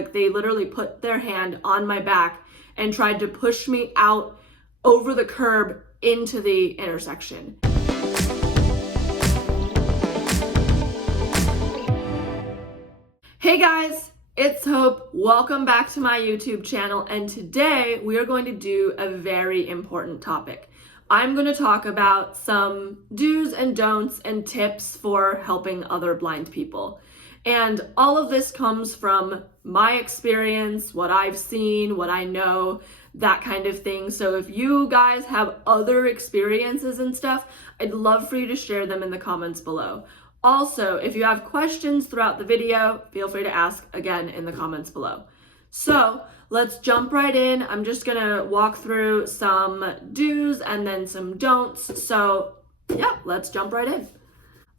Like they literally put their hand on my back and tried to push me out over the curb into the intersection. Hey guys, it's Hope. Welcome back to my YouTube channel, and today we are going to do a very important topic. I'm going to talk about some do's and don'ts and tips for helping other blind people. And all of this comes from my experience, what I've seen, what I know, that kind of thing. So if you guys have other experiences and stuff, I'd love for you to share them in the comments below. Also, if you have questions throughout the video, feel free to ask again in the comments below. So let's jump right in. I'm just gonna walk through some do's and then some don'ts. So yeah, let's jump right in.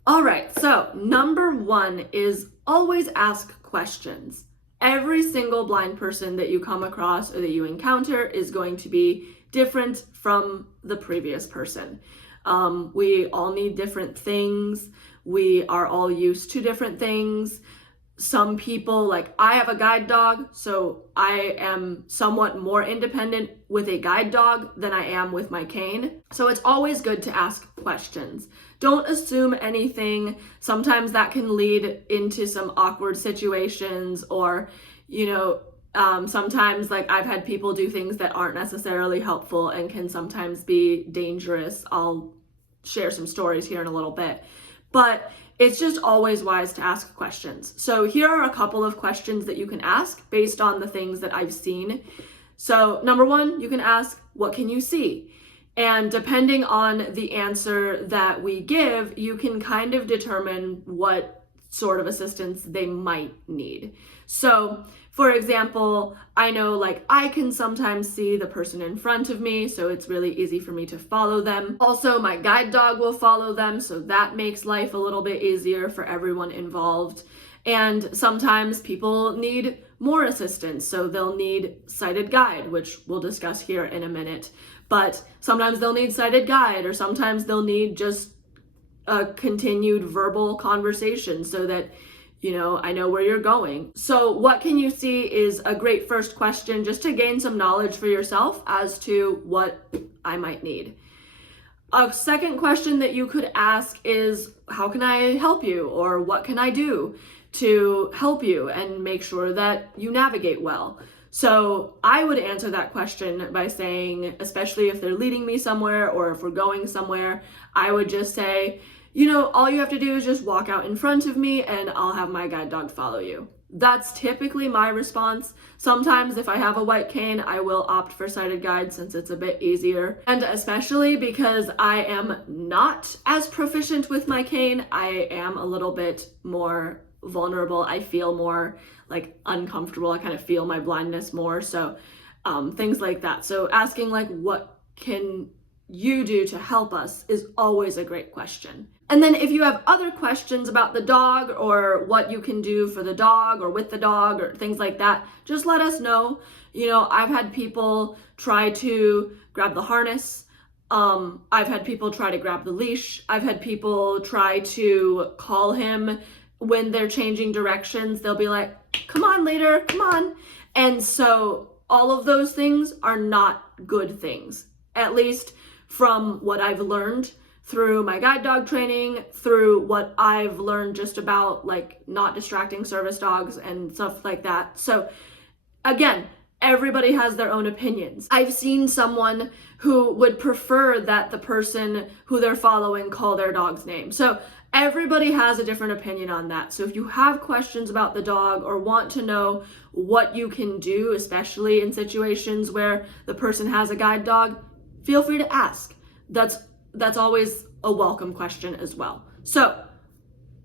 All right, so number one is always ask questions. Every single blind person that you come across or that you encounter is going to be different from the previous person. We all need different things. We are all used to different things. Some people, like I have a guide dog, so I am somewhat more independent with a guide dog than I am with my cane. So it's always good to ask questions. Don't assume anything. Sometimes that can lead into some awkward situations, or, sometimes like I've had people do things that aren't necessarily helpful and can sometimes be dangerous. I'll share some stories here in a little bit. But it's just always wise to ask questions. So here are a couple of questions that you can ask based on the things that I've seen. So number one, you can ask, what can you see? And depending on the answer that we give, you can kind of determine what sort of assistance they might need. So for example, I know like I can sometimes see the person in front of me, so it's really easy for me to follow them. Also, my guide dog will follow them, so that makes life a little bit easier for everyone involved. And sometimes people need more assistance, so they'll need sighted guide, which we'll discuss here in a minute. But sometimes they'll need sighted guide, or sometimes they'll need just a continued verbal conversation so that I know where you're going. So what can you see is a great first question just to gain some knowledge for yourself as to what I might need. A second question that you could ask is, how can I help you? Or what can I do to help you and make sure that you navigate well? So I would answer that question by saying, especially if they're leading me somewhere or if we're going somewhere, I would just say, all you have to do is just walk out in front of me and I'll have my guide dog follow you. That's typically my response. Sometimes if I have a white cane, I will opt for sighted guide since it's a bit easier. And especially because I am not as proficient with my cane, I am a little bit more vulnerable. I feel more like uncomfortable. I kind of feel my blindness more. So things like that. So asking like, what can you do to help us is always a great question. And then if you have other questions about the dog or what you can do for the dog or with the dog or things like that, just let us know. I've had people try to grab the harness. I've had people try to grab the leash. I've had people try to call him when they're changing directions. They'll be like, come on, leader, come on. And so all of those things are not good things, at least from what I've learned through my guide dog training, through what I've learned just about like not distracting service dogs and stuff like that. So again, everybody has their own opinions. I've seen someone who would prefer that the person who they're following call their dog's name. So everybody has a different opinion on that. So if you have questions about the dog or want to know what you can do, especially in situations where the person has a guide dog, feel free to ask. That's always a welcome question as well. So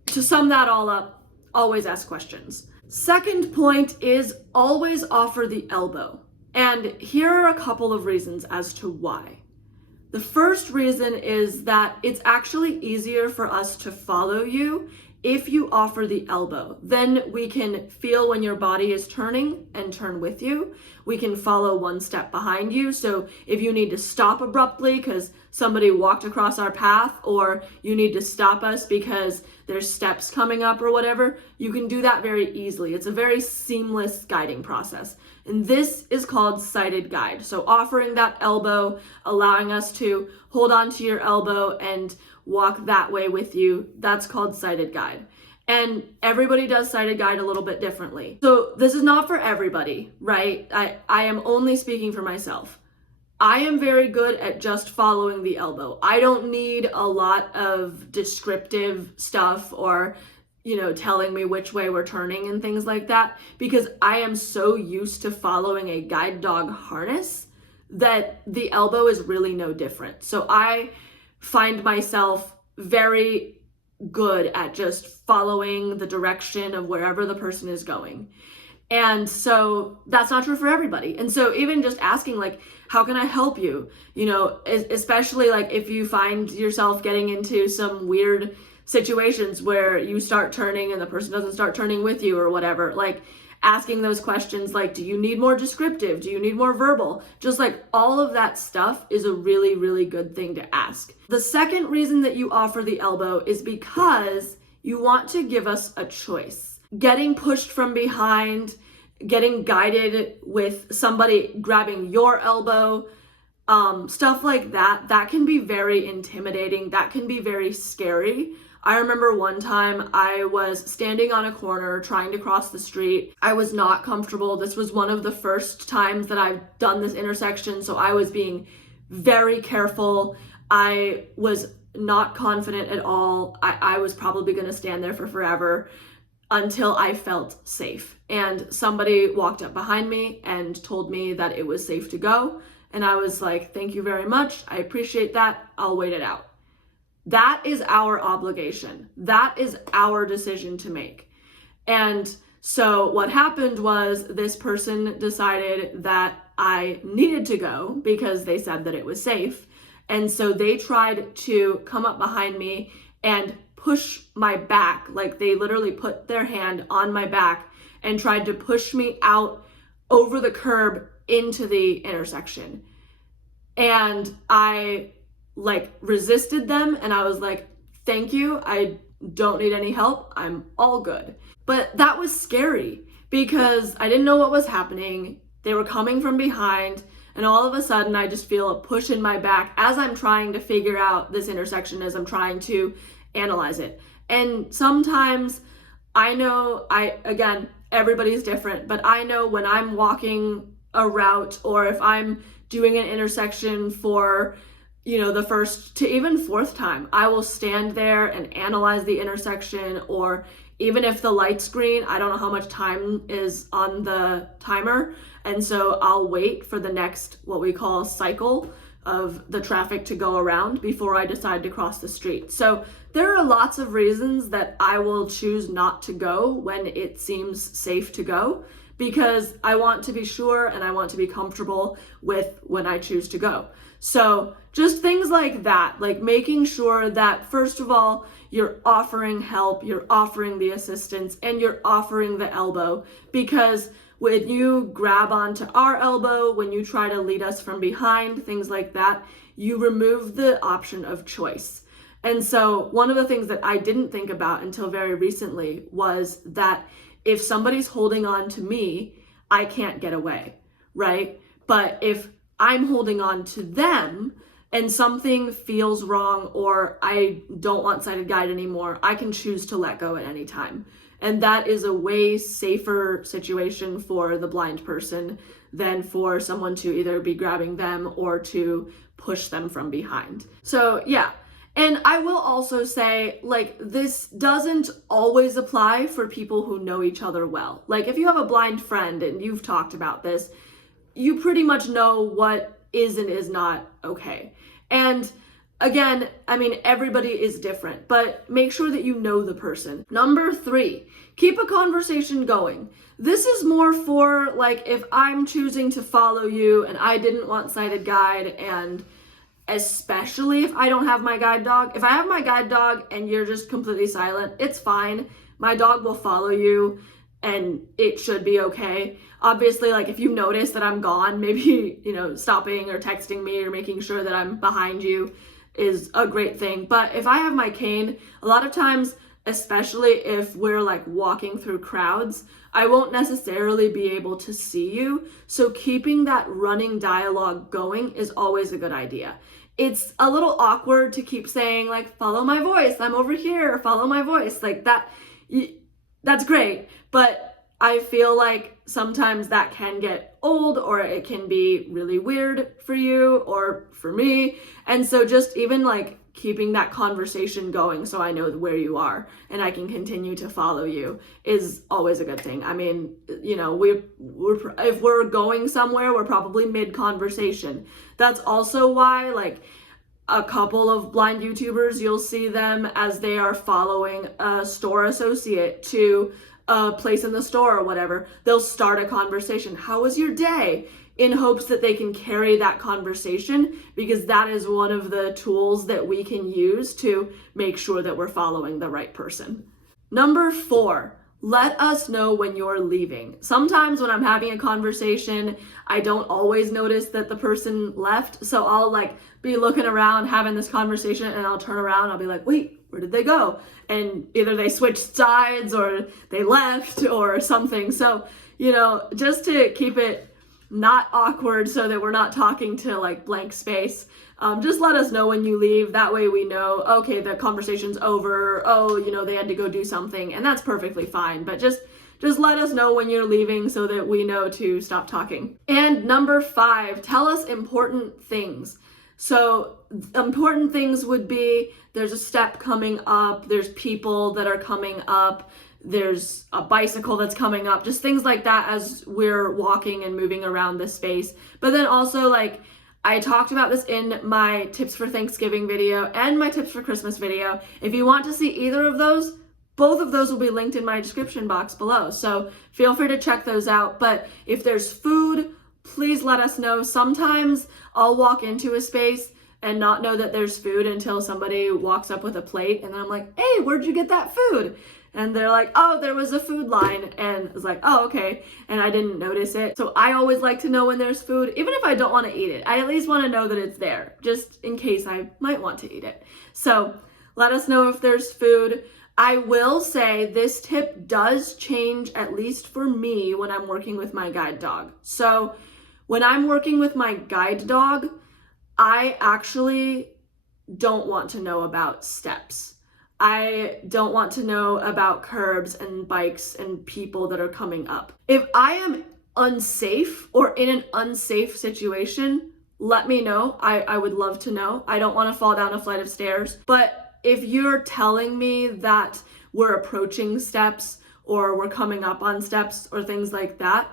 to sum that all up, always ask questions. Second point is always offer the elbow. And here are a couple of reasons as to why. The first reason is that it's actually easier for us to follow you if you offer the elbow, then we can feel when your body is turning and turn with you. We can follow one step behind you. So if you need to stop abruptly because somebody walked across our path, or you need to stop us because there's steps coming up or whatever, you can do that very easily. It's a very seamless guiding process. And this is called sighted guide. So offering that elbow, allowing us to hold on to your elbow and walk that way with you, that's called sighted guide. And everybody does sighted guide a little bit differently. So this is not for everybody, right? I am only speaking for myself. I am very good at just following the elbow. I don't need a lot of descriptive stuff or, telling me which way we're turning and things like that, because I am so used to following a guide dog harness that the elbow is really no different. So I find myself very good at just following the direction of wherever the person is going. And so that's not true for everybody. And so even just asking, like, how can I help you? Especially like if you find yourself getting into some weird situations where you start turning and the person doesn't start turning with you or whatever, like asking those questions, like, do you need more descriptive? Do you need more verbal? Just like all of that stuff is a really, really good thing to ask. The second reason that you offer the elbow is because you want to give us a choice. Getting pushed from behind, getting guided with somebody grabbing your elbow, stuff like that, that can be very intimidating. That can be very scary. I remember one time I was standing on a corner trying to cross the street. I was not comfortable. This was one of the first times that I've done this intersection, so I was being very careful. I was not confident at all. I was probably going to stand there for forever until I felt safe. And somebody walked up behind me and told me that it was safe to go. And I was like, thank you very much. I appreciate that. I'll wait it out. That is our obligation. That is our decision to make. And so what happened was this person decided that I needed to go because they said that it was safe. And so they tried to come up behind me and push my back. Like they literally put their hand on my back and tried to push me out over the curb into the intersection. And I resisted them and I was like, thank you. I don't need any help. I'm all good. But that was scary because I didn't know what was happening. They were coming from behind, and all of a sudden I just feel a push in my back as I'm trying to figure out this intersection, as I'm trying to analyze it. And sometimes I know, again, everybody's different, but I know when I'm walking a route or if I'm doing an intersection for the first to even fourth time, I will stand there and analyze the intersection. Or even if the light's green, I don't know how much time is on the timer. And so I'll wait for the next, what we call cycle of the traffic to go around before I decide to cross the street. So there are lots of reasons that I will choose not to go when it seems safe to go, because I want to be sure and I want to be comfortable with when I choose to go. So just things like that, like making sure that, first of all, you're offering help, you're offering the assistance, and you're offering the elbow. Because when you grab onto our elbow, when you try to lead us from behind, things like that, you remove the option of choice. And so one of the things that I didn't think about until very recently was that if somebody's holding on to me, I can't get away, right? But if I'm holding on to them and something feels wrong, or I don't want sighted guide anymore, I can choose to let go at any time. And that is a way safer situation for the blind person than for someone to either be grabbing them or to push them from behind. So yeah. And I will also say, this doesn't always apply for people who know each other well. Like, if you have a blind friend and you've talked about this, you pretty much know what is and is not okay. And again, everybody is different, but make sure that you know the person. Number 3, keep a conversation going. This is more for if I'm choosing to follow you and I didn't want sighted guide and especially if I don't have my guide dog. If I have my guide dog and you're just completely silent, it's fine. My dog will follow you and it should be okay. Obviously, like if you notice that I'm gone, maybe, stopping or texting me or making sure that I'm behind you is a great thing. But if I have my cane, a lot of times, especially if we're like walking through crowds, I won't necessarily be able to see you. So keeping that running dialogue going is always a good idea. It's a little awkward to keep saying like, follow my voice, I'm over here, follow my voice. Like that's great. But I feel like sometimes that can get old, or it can be really weird for you or for me. And so just even like keeping that conversation going so I know where you are and I can continue to follow you is always a good thing. I mean, if we're going somewhere, we're probably mid-conversation. That's also why like a couple of blind YouTubers, you'll see them as they are following a store associate to a place in the store or whatever. They'll start a conversation. How was your day? In hopes that they can carry that conversation, because that is one of the tools that we can use to make sure that we're following the right person. Number 4, let us know when you're leaving. Sometimes when I'm having a conversation, I don't always notice that the person left. So I'll like be looking around having this conversation and I'll turn around and I'll be like, wait, where did they go? And either they switched sides or they left or something. So, just to keep it not awkward so that we're not talking to like blank space, just let us know when you leave. That way we know, okay, the conversation's over. Oh, they had to go do something, and that's perfectly fine. But just let us know when you're leaving so that we know to stop talking. And number 5, tell us important things. So important things would be, there's a step coming up, there's people that are coming up, there's a bicycle that's coming up, just things like that as we're walking and moving around this space. But then also, like, I talked about this in my tips for Thanksgiving video and my tips for Christmas video. If you want to see either of those, both of those will be linked in my description box below. So feel free to check those out. But if there's food, please let us know. Sometimes I'll walk into a space and not know that there's food until somebody walks up with a plate, and then I'm like, hey, where'd you get that food? And they're like, oh, there was a food line. And I was like, oh, okay. And I didn't notice it. So I always like to know when there's food, even if I don't want to eat it. I at least want to know that it's there, just in case I might want to eat it. So let us know if there's food. I will say this tip does change, at least for me, when I'm working with my guide dog. So when I'm working with my guide dog, I actually don't want to know about steps. I don't want to know about curbs and bikes and people that are coming up. If I am unsafe or in an unsafe situation, let me know. I would love to know. I don't want to fall down a flight of stairs. But if you're telling me that we're approaching steps or we're coming up on steps or things like that,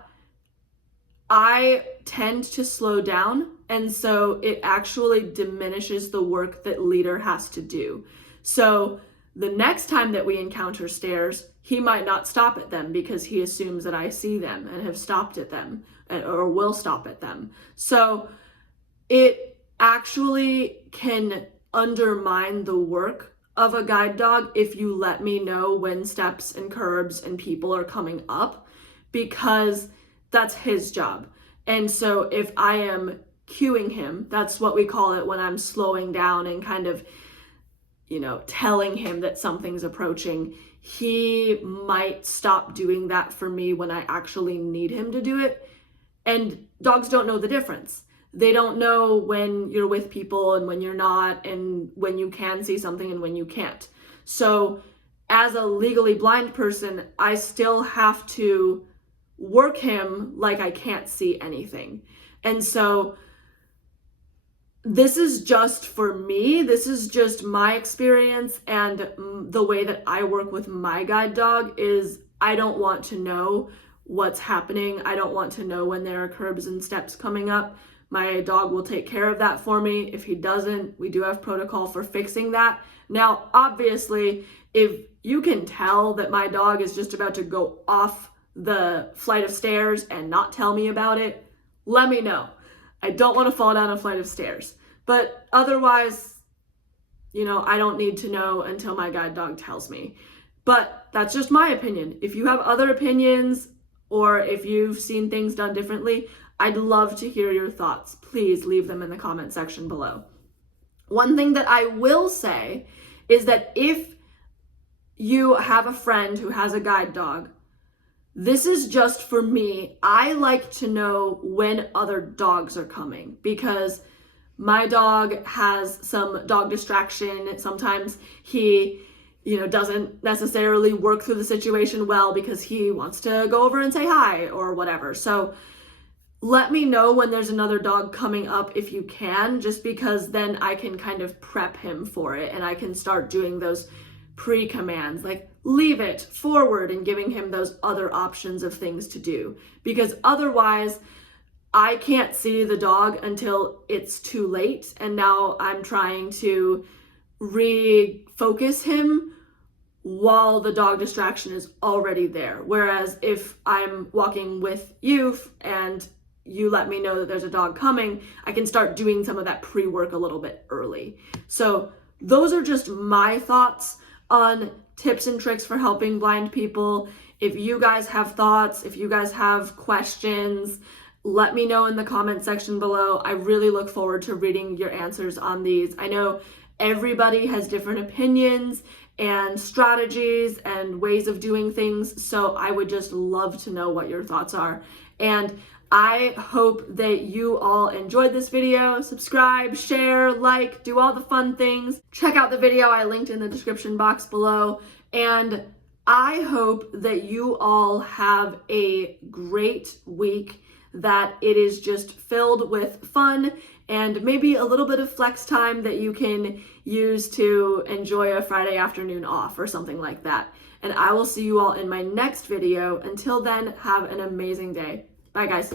I tend to slow down. And so it actually diminishes the work that leader has to do. So the next time that we encounter stairs, he might not stop at them because he assumes that I see them and have stopped at them or will stop at them. So it actually can undermine the work of a guide dog if you let me know when steps and curbs and people are coming up, because that's his job. And so if I am cueing him, that's what we call it when I'm slowing down and kind of, telling him that something's approaching, he might stop doing that for me when I actually need him to do it. And dogs don't know the difference. They don't know when you're with people and when you're not, and when you can see something and when you can't. So as a legally blind person, I still have to work him like I can't see anything. And so this is just for me. This is just my experience, and the way that I work with my guide dog is I don't want to know what's happening. I don't want to know when there are curbs and steps coming up. My dog will take care of that for me. If he doesn't, we do have protocol for fixing that. Now, obviously, if you can tell that my dog is just about to go off the flight of stairs and not tell me about it, let me know. I don't want to fall down a flight of stairs. But otherwise, I don't need to know until my guide dog tells me. But that's just my opinion. If you have other opinions or if you've seen things done differently, I'd love to hear your thoughts. Please leave them in the comment section below. One thing that I will say is that if you have a friend who has a guide dog, this is just for me. I like to know when other dogs are coming because my dog has some dog distraction. Sometimes he, doesn't necessarily work through the situation well because he wants to go over and say hi or whatever. So let me know when there's another dog coming up if you can, just because then I can kind of prep him for it and I can start doing those pre-commands like leave it, forward, and giving him those other options of things to do. Because otherwise, I can't see the dog until it's too late, and now I'm trying to refocus him while the dog distraction is already there. Whereas if I'm walking with you and you let me know that there's a dog coming, I can start doing some of that pre-work a little bit early. So those are just my thoughts on tips and tricks for helping blind people. If you guys have thoughts, if you guys have questions, let me know in the comment section below. I really look forward to reading your answers on these. I know everybody has different opinions and strategies and ways of doing things, so I would just love to know what your thoughts are. And I hope that you all enjoyed this video. Subscribe, share, like, do all the fun things. Check out the video I linked in the description box below. And I hope that you all have a great week, that it is just filled with fun and maybe a little bit of flex time that you can use to enjoy a Friday afternoon off or something like that. And I will see you all in my next video. Until then, have an amazing day. Bye, guys.